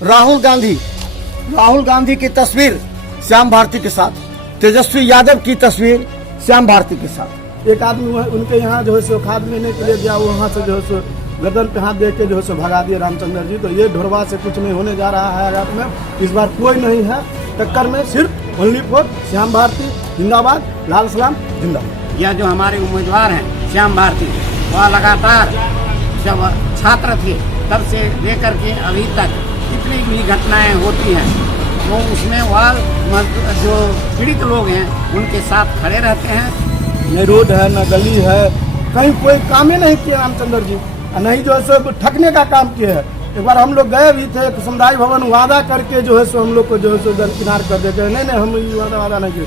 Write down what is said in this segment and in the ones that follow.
राहुल गांधी की तस्वीर श्याम भारती के साथ, तेजस्वी यादव की तस्वीर श्याम भारती के साथ। एक आदमी उनके यहाँ जो है सो खाद लेने के लिए गया, वहाँ से जो है सो गर्दन पे हाथ दे के जो है सो भगा दिए रामचंद्र जी। तो ये ढोरवा से कुछ नहीं होने जा रहा है रात में। इस बार कोई नहीं है टक्कर में, सिर्फ ओनली फॉर श्याम भारती जिंदाबाद, लाल सलाम जिंदाबाद। यह जो हमारे उम्मीदवार हैं श्याम भारती, वह लगातार जब छात्र थे तब से लेकर के अभी तक जितनी भी घटनाएं होती हैं वो उसमें वह जो पीड़ित लोग हैं उनके साथ खड़े रहते हैं। न रोड है न गली है, कहीं कोई काम ही नहीं किया रामचंद्र जी, नहीं जो है सो ठगने का काम किया है। एक बार हम लोग गए भी थे समुदाय भवन, वादा करके जो है सो हम लोग को जो है सो दरकिनार कर देते हैं। नहीं हम ये वादा नहीं किए।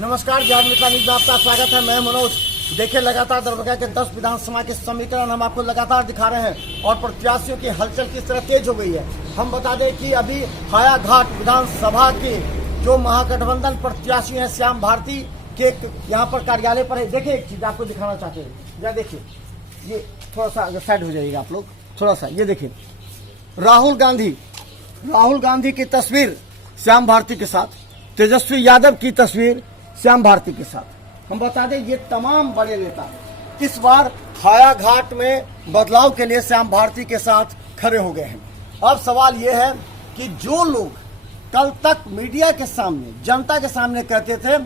नमस्कार, ज्ञान मित्र न्यूज में आपका स्वागत है। मैं मनोज। देखिए, लगातार दरभंगा के 10 विधानसभा के समीकरण हम आपको लगातार दिखा रहे हैं और प्रत्याशियों की हलचल किस तरह तेज हो गई है। हम बता दें कि अभी हायाघाट विधानसभा के जो महागठबंधन प्रत्याशी हैं श्याम भारती के यहाँ पर कार्यालय पर है। देखिए, एक चीज आपको दिखाना चाहते हैं, या देखिए, ये थोड़ा सा साइड हो जाइएगा आप लोग, थोड़ा सा। ये देखिए, राहुल गांधी की तस्वीर श्याम भारती के साथ, तेजस्वी यादव की तस्वीर श्याम भारती के साथ। हम बता दें, ये तमाम बड़े नेता इस बार हायाघाट में बदलाव के लिए श्याम भारती के साथ खड़े हो गए हैं। अब सवाल ये है कि जो लोग कल तक मीडिया के सामने, जनता के सामने कहते थे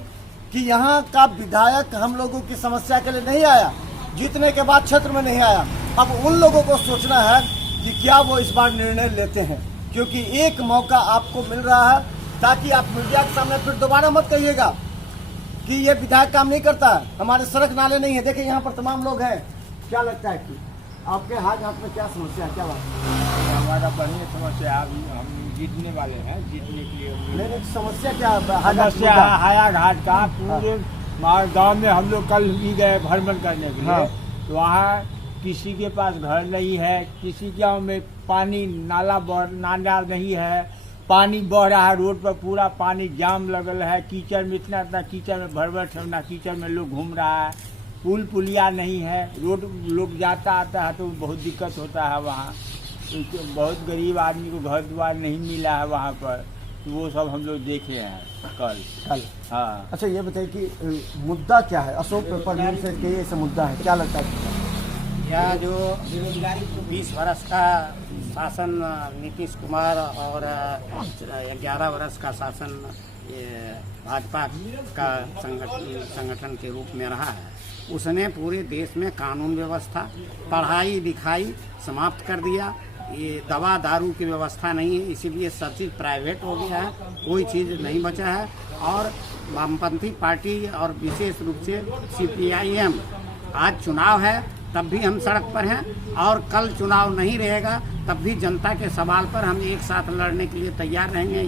कि यहाँ का विधायक हम लोगों की समस्या के लिए नहीं आया, जीतने के बाद क्षेत्र में नहीं आया, अब उन लोगों को सोचना है कि क्या वो इस बार निर्णय लेते हैं, क्योंकि एक मौका आपको मिल रहा है ताकि आप मीडिया के सामने फिर दोबारा मत कहिएगा कि ये विधायक काम नहीं करता है, हमारे सड़क नाले नहीं है। देखिए, यहाँ पर तमाम लोग हैं। क्या लगता है कि आपके हाथ में क्या समस्या है, क्या बात है? हमारा बढ़िया समस्या है, अभी हम जीतने वाले हैं, जीतने के लिए। नहीं, समस्या क्या समस्या है हायाघाट का। पूरे गांव में हम लोग कल भी गए भ्रमण करने के लिए, तो वहाँ किसी के पास घर नहीं है, किसी गाँव में पानी नाला नहीं है, पानी बह रहा है रोड पर, पूरा पानी जाम लगल है, कीचड़ में इतना कीचड़ में भर ठंडा कीचड़ में लोग घूम रहा है, पुलिया नहीं है, रोड लोग जाता आता है तो बहुत दिक्कत होता है वहाँ। तो बहुत गरीब आदमी को घर द्वार नहीं मिला है वहाँ पर, तो वो सब हम लोग देखे हैं कल। हाँ। अच्छा, ये बताइए कि मुद्दा क्या है? अशोक पेपर मिल से के ऐसा मुद्दा है, क्या लगता है? यह जो 20 वर्ष का शासन नीतीश कुमार और 11 वर्ष का शासन भाजपा का संगठन के रूप में रहा है, उसने पूरे देश में कानून व्यवस्था, पढ़ाई लिखाई समाप्त कर दिया। ये दवा दारू की व्यवस्था नहीं है, इसीलिए सब चीज़ प्राइवेट हो गया है, कोई चीज़ नहीं बचा है। और वामपंथी पार्टी और विशेष रूप से CPIM, आज चुनाव है तब भी हम सड़क पर हैं और कल चुनाव नहीं रहेगा तब भी जनता के सवाल पर हम एक साथ लड़ने के लिए तैयार रहेंगे।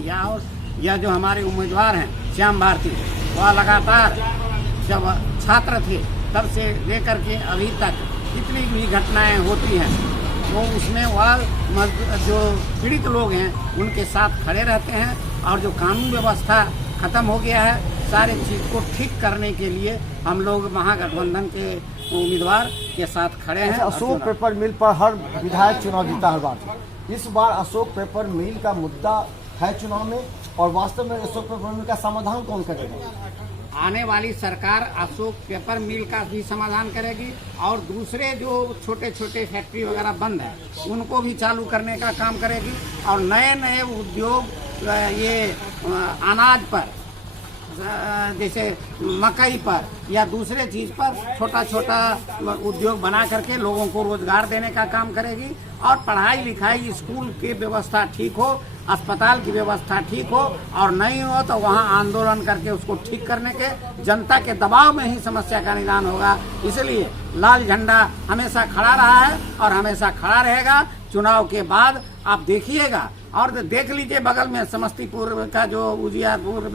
यह जो हमारे उम्मीदवार हैं श्याम भारती, वह लगातार जब छात्र थे तब से लेकर के अभी तक जितनी भी घटनाएं होती हैं वो उसमें वह जो पीड़ित लोग हैं उनके साथ खड़े रहते हैं। और जो कानून व्यवस्था खत्म हो गया है, सारे चीज़ को ठीक करने के लिए हम लोग महागठबंधन के उम्मीदवार के साथ खड़े हैं। अशोक पेपर मिल पर हर विधायक चुनाव जीता हर बार। इस बार अशोक पेपर मिल का मुद्दा है चुनाव में, और वास्तव में अशोक पेपर मिल का समाधान कौन करेगा? आने वाली सरकार अशोक पेपर मिल का भी समाधान करेगी और दूसरे जो छोटे छोटे फैक्ट्री वगैरह बंद है उनको भी चालू करने का काम करेगी। और नए नए उद्योग, ये अनाज पर, जैसे मकई पर या दूसरे चीज पर छोटा छोटा उद्योग बना करके लोगों को रोजगार देने का काम करेगी। और पढ़ाई लिखाई, स्कूल की व्यवस्था ठीक हो, अस्पताल की व्यवस्था ठीक हो, और नहीं हो तो वहाँ आंदोलन करके उसको ठीक करने के, जनता के दबाव में ही समस्या का निदान होगा। इसलिए लाल झंडा हमेशा खड़ा रहा है और हमेशा खड़ा रहेगा। चुनाव के बाद आप देखिएगा और देख लीजिए, बगल में समस्तीपुर का जो उजियारपुर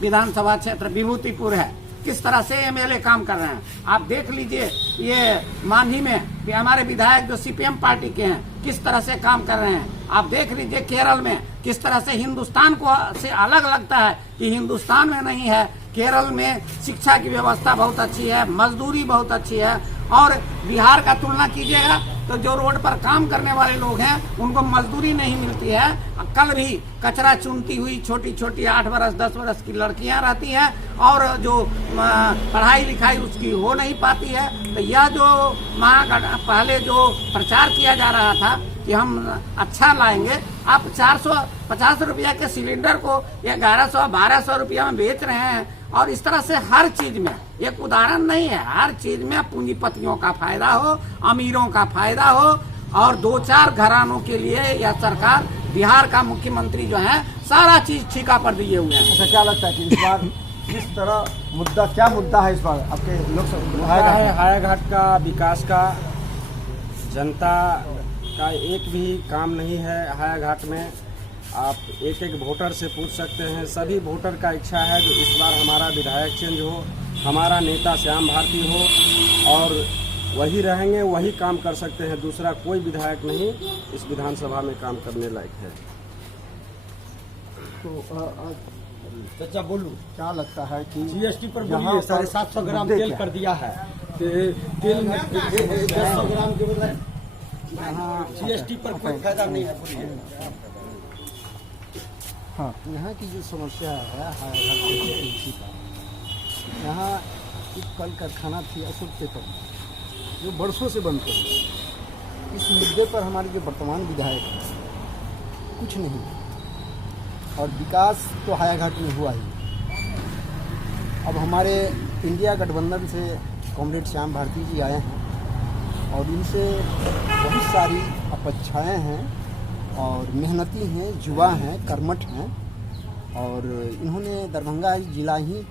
विधानसभा क्षेत्र विभूतिपुर है, किस तरह से MLA काम कर रहे हैं। आप देख लीजिए, ये मांझी में कि हमारे विधायक जो CPM पार्टी के हैं किस तरह से काम कर रहे हैं। आप देख लीजिए केरल में किस तरह से हिंदुस्तान को से अलग लगता है कि हिंदुस्तान में नहीं है केरल में शिक्षा की व्यवस्था बहुत अच्छी है, मजदूरी बहुत अच्छी है। और बिहार का तुलना कीजिएगा तो जो रोड पर काम करने वाले लोग हैं उनको मजदूरी नहीं मिलती है। कल भी कचरा चुनती हुई छोटी छोटी 8 वर्ष 10 वर्ष की लड़कियां रहती हैं और जो पढ़ाई लिखाई उसकी हो नहीं पाती है। तो यह जो पहले जो प्रचार किया जा रहा था कि हम अच्छा लाएंगे, आप 450 रुपया के सिलेंडर को 1100-1200 रुपया में बेच रहे हैं। और इस तरह से हर चीज में, एक उदाहरण नहीं है, हर चीज में पूंजीपतियों का फायदा हो, अमीरों का फायदा हो और 2-4 घरानों के लिए यह सरकार, बिहार का मुख्यमंत्री जो है सारा चीज ठेका पर दिए हुए हैं। अच्छा, क्या लगता है कि इस बार किस तरह मुद्दा, क्या मुद्दा है इस बार आपके लोकसभा? हायाघाट का विकास का, जनता का एक भी काम नहीं है हायाघाट में। आप एक एक वोटर से पूछ सकते हैं, सभी वोटर का इच्छा है जो इस बार हमारा विधायक चेंज हो, हमारा नेता श्याम भारती हो और वही रहेंगे, वही काम कर सकते हैं। दूसरा कोई विधायक नहीं इस विधानसभा में काम करने लायक है। तो चाचा बोलू, क्या लगता है कि जीएसटी पर यहाँ 750 ग्राम तेल कर दिया है, तेल में 100 ग्राम के बजाय जीएसटी पर कोई फायदा नहीं है। हाँ, यहाँ की जो समस्या है हायाघाट के का, यहाँ एक कल कारखाना थी अशोक पेपर जो बरसों से बंद कर दी। इस मुद्दे पर हमारे जो वर्तमान विधायक हैं कुछ नहीं, और विकास तो हायाघाट में हुआ ही। अब हमारे इंडिया गठबंधन से कॉमरेड श्याम भारती जी आए हैं और इनसे बहुत सारी अपेक्षाएँ हैं और मेहनती हैं, युवा हैं, कर्मठ हैं और इन्होंने दरभंगा जिला ही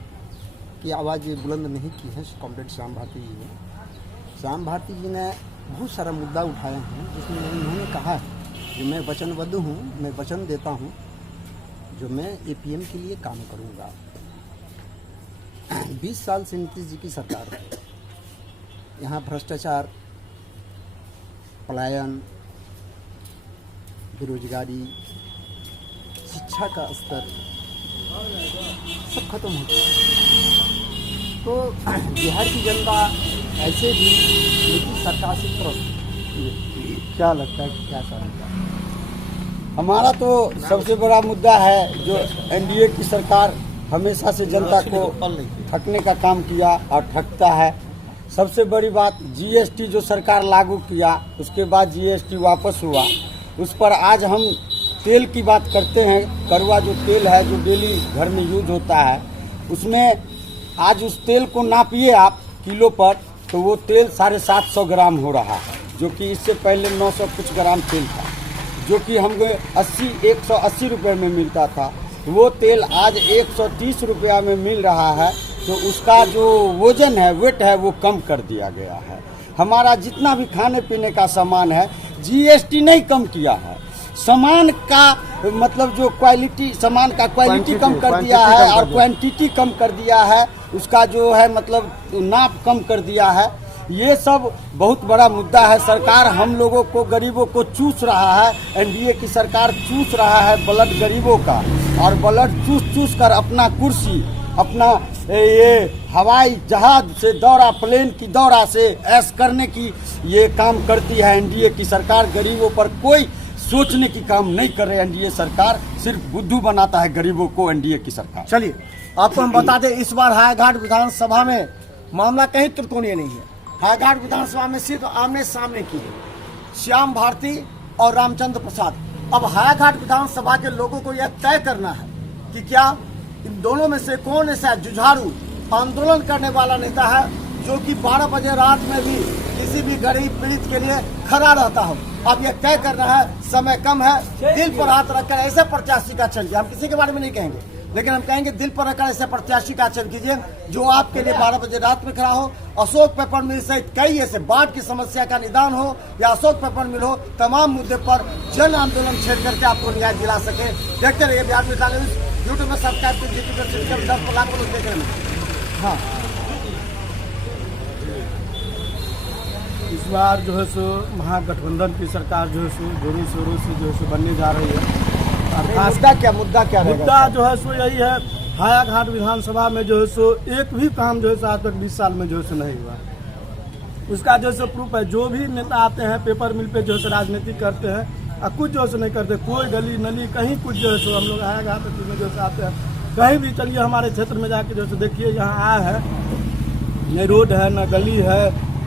की आवाज़ बुलंद नहीं की है कॉमरेड श्याम भारती जी ने। श्याम भारती जी ने बहुत सारा मुद्दा उठाए हैं जिसमें उन्होंने कहा है कि मैं वचनबद्ध हूँ, मैं वचन देता हूँ जो मैं एपीएम के लिए काम करूँगा। 20 साल से नीतीश जी की सरकार है, यहाँ भ्रष्टाचार, पलायन, बेरोजगारी, शिक्षा का स्तर सब खत्म हो गया। तो बिहार की जनता ऐसे भी नीतीश सरकार से त्रस्त। क्या लगता है कि क्या करेगा? हमारा तो सबसे बड़ा मुद्दा है जो एनडीए की सरकार हमेशा से जनता को ठगने का काम किया और ठगता है। सबसे बड़ी बात जीएसटी जो सरकार लागू किया, उसके बाद जीएसटी वापस हुआ, उस पर आज हम तेल की बात करते हैं। कड़वा जो तेल है जो डेली घर में यूज होता है, उसमें आज उस तेल को नापिए आप किलो पर तो वो तेल 750 ग्राम हो रहा है, जो कि इससे पहले 900 कुछ ग्राम तेल था, जो कि हमको 180 रुपये में मिलता था। वो तेल आज 130 रुपया में मिल रहा है। तो उसका जो वजन है, वेट है, वो कम कर दिया गया है। हमारा जितना भी खाने पीने का सामान है, जीएसटी नहीं कम किया है। सामान का मतलब जो क्वालिटी, सामान का क्वालिटी कम कर दिया है और क्वांटिटी कम कर दिया है। उसका जो है मतलब नाप कम कर दिया है। ये सब बहुत बड़ा मुद्दा है। सरकार हम लोगों को, गरीबों को चूस रहा है। एनडीए की सरकार चूस रहा है ब्लड गरीबों का, और ब्लड चूस कर अपना कुर्सी, अपना ये हवाई जहाज से दौरा, प्लेन की दौरा से ऐश करने की ये काम करती है एनडीए की सरकार। गरीबों पर कोई सोचने की काम नहीं कर रहे एनडीए सरकार, सिर्फ बुद्धू बनाता है गरीबों को एनडीए की सरकार। चलिए आपको हम बता दें, इस बार हायाघाट विधानसभा में मामला कहीं त्रिकोणीय नहीं है। हायाघाट विधानसभा में सिर्फ आमने सामने की है श्याम भारती और रामचंद्र प्रसाद। अब हायाघाट विधानसभा के लोगों को यह तय करना है कि क्या इन दोनों में से कौन ऐसा जुझारू आंदोलन करने वाला नेता है जो कि 12 बजे रात में भी किसी भी गरीब पीड़ित के लिए खड़ा रहता हो। अब यह तय करना है, समय कम है। दिल पर हाथ रखकर ऐसे प्रत्याशी का चयन कीजिए। हम किसी के बारे में नहीं कहेंगे, लेकिन हम कहेंगे दिल पर रखकर ऐसे प्रत्याशी का चयन कीजिए जो आपके लिए 12 बजे रात में खड़ा हो। अशोक पेपर मिल सहित कई ऐसे बाढ़ की समस्या का निदान हो या अशोक पेपर मिल हो, तमाम मुद्दे पर जन आंदोलन छेड़ करके आपको न्याय दिला सके। देखते रहिए बिहार मिसाल न्यूज। यूट्यूब में सब्सक्राइब कीजिए, 10 लाख लोग देख रहे हैं। हाँ, इस बार जो है सो महागठबंधन की सरकार जो है सो जोरों शोरों से जो है सो बनने जा रही है। मुद्दा क्या रहेगा? मुद्दा जो है सो यही है हायाघाट विधानसभा में जो है सो एक भी काम जो है सो आज तक 20 साल में जो है सो नहीं हुआ। उसका जो है सो प्रूफ है, जो भी नेता आते हैं पेपर मिल पे जो है सो राजनीति करते हैं और कुछ जो है सो नहीं करते, कोई गली नली कहीं कुछ जो है सो हम लोग हायाघाट में जो है सो आते हैं, कहीं भी चलिए हमारे क्षेत्र में जाके जो है सो देखिए यहाँ आया है, न रोड है न गली है,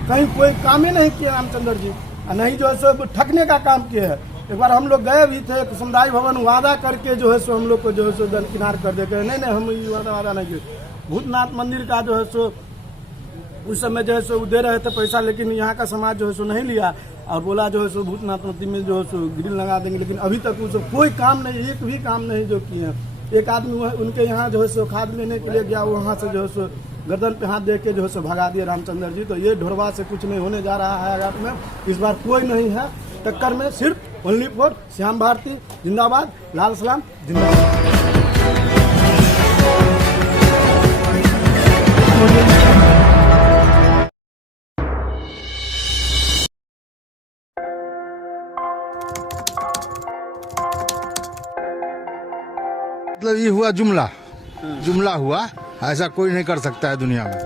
कहीं कोई काम ही नहीं किया रामचंद्र जी, और नहीं जो है सो ठगने का काम किया है। एक बार हम लोग गए भी थे समुदाय भवन, वादा करके जो है सो हम लोग को जो है सो दरकिनार कर देते हैं, नहीं हम ये वादा नहीं किए। भूतनाथ मंदिर का जो है सो उस समय जो है सो दे रहे थे पैसा, लेकिन यहाँ का समाज जो है सो नहीं लिया और बोला जो है सो भूतनाथ मंदिर में जो है सो ग्रिल लगा देंगे, लेकिन अभी तक वो कोई काम नहीं, एक भी काम नहीं जो किए हैं। एक आदमी उनके यहाँ जो है सो खाद लेने के लिए गया, वहाँ से जो है सो गर्दन पे हाथ दे के जो है सो भगा दिए रामचंद्र जी। तो ये ढोरवा से कुछ नहीं होने जा रहा है हायाघाट में, इस बार कोई नहीं है टक्कर में, सिर्फ ओनली फॉर श्याम भारती जिंदाबाद, लाल सलाम जिंदाबाद। मतलब ये हुआ जुमला हुआ, ऐसा कोई नहीं कर सकता है दुनिया में।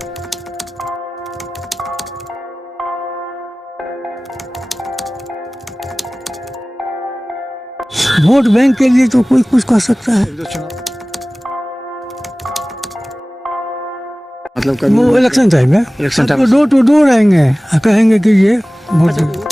वोट बैंक के लिए तो कोई कुछ कर सकता है, मतलब वो इलेक्शन टाइम में डोर टू डोर आएंगे, कहेंगे कि ये वोट